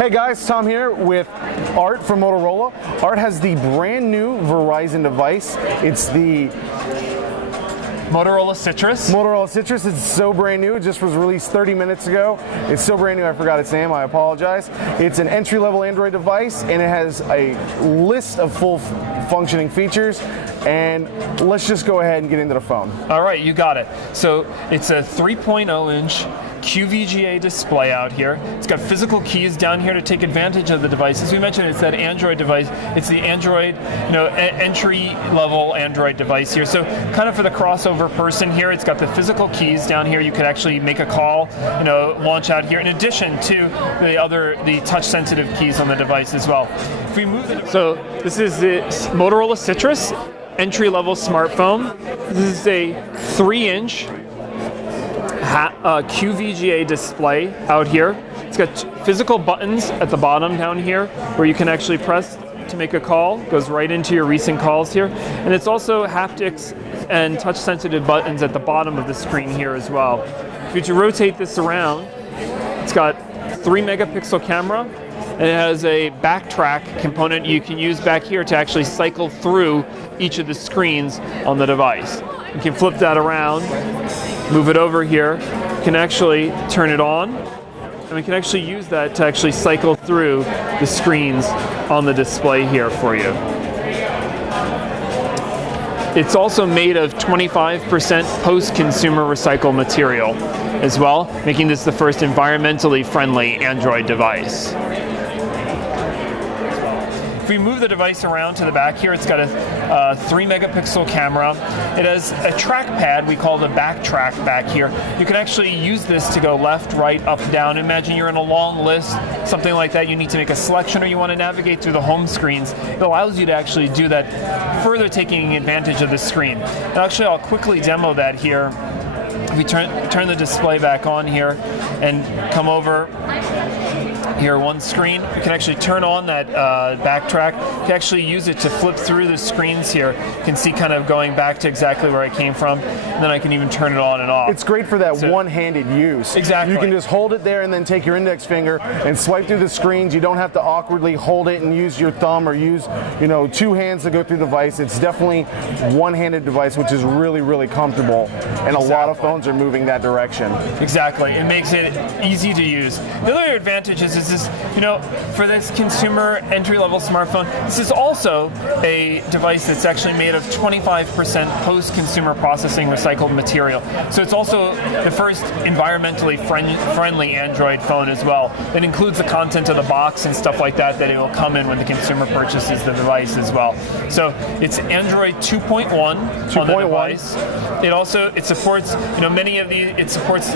Hey guys, Tom here with Art from Motorola. Art has the brand new Verizon device. It's the Motorola Citrus. Motorola Citrus. It's so brand new. It just was released 30 minutes ago. It's so brand new I forgot its name. I apologize. It's an entry-level Android device, and it has a list of full functioning features. And let's just go ahead and get into the phone. All right, you got it. So it's a 3.0-inch QVGA display out here. It's got physical keys down here to take advantage of the device. As we mentioned, it's that Android device. It's the Android, entry-level Android device here. So kind of for the crossover person here, it's got the physical keys down here. You could actually make a call, launch out here. In addition to the touch-sensitive keys on the device as well. If we move so this is the Motorola Citrus entry-level smartphone. This is a 3-inch QVGA display out here. It's got physical buttons at the bottom down here where you can actually press to make a call. It goes right into your recent calls here. And it's also haptics and touch-sensitive buttons at the bottom of the screen here as well. If you rotate this around, it's got 3-megapixel camera, and it has a backtrack component you can use back here to actually cycle through each of the screens on the device. You can flip that around, move it over here. You can actually turn it on, and we can actually use that to actually cycle through the screens on the display here for you. It's also made of 25% post-consumer recycled material as well, making this the first environmentally friendly Android device. If we move the device around to the back here, it's got a 3-megapixel camera. It has a trackpad we call the backtrack back here. You can actually use this to go left, right, up, down. Imagine you're in a long list, something like that. You need to make a selection or you want to navigate through the home screens. It allows you to actually do that, further taking advantage of the screen. And actually, I'll quickly demo that here. If we turn the display back on here and come over here, one screen, you can actually turn on that backtrack. You can actually use it to flip through the screens here. You can see kind of going back to exactly where I came from, and then I can even turn it on and off. It's great for that one-handed use. Exactly. You can just hold it there and then take your index finger and swipe through the screens. You don't have to awkwardly hold it and use your thumb or use, two hands to go through the device. It's definitely one-handed device, which is really, really comfortable. And a lot of phones are moving that direction. Exactly. It makes it easy to use. The other advantage is this, for this consumer entry-level smartphone, this is also a device that's actually made of 25% post-consumer processing recycled material. So it's also the first environmentally friendly Android phone as well. That includes the content of the box and stuff like that it will come in when the consumer purchases the device as well. So it's Android 2.1 on the device. It supports, it supports,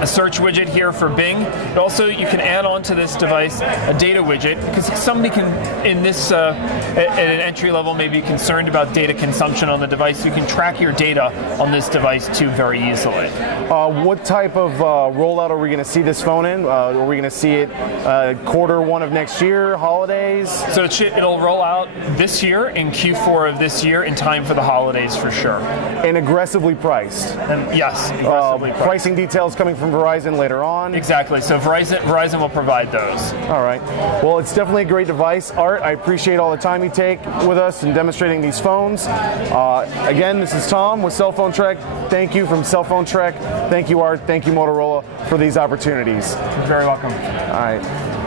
a search widget here for Bing. But also, you can add on to this device a data widget, because somebody can, in this, at an entry level, may be concerned about data consumption on the device. You can track your data on this device too very easily. What type of rollout are we going to see this phone in? Are we going to see it Q1 of next year, holidays? So it'll roll out this year, in Q4 of this year, in time for the holidays for sure. And aggressively priced. And yes, aggressively priced. Pricing details coming from Verizon later on. Exactly. So Verizon will provide those. All right. Well, it's definitely a great device. Art, I appreciate all the time you take with us in demonstrating these phones. Again, this is Tom with Cell Phone Trek. Thank you from Cell Phone Trek. Thank you, Art. Thank you, Motorola, for these opportunities. You're very welcome. All right.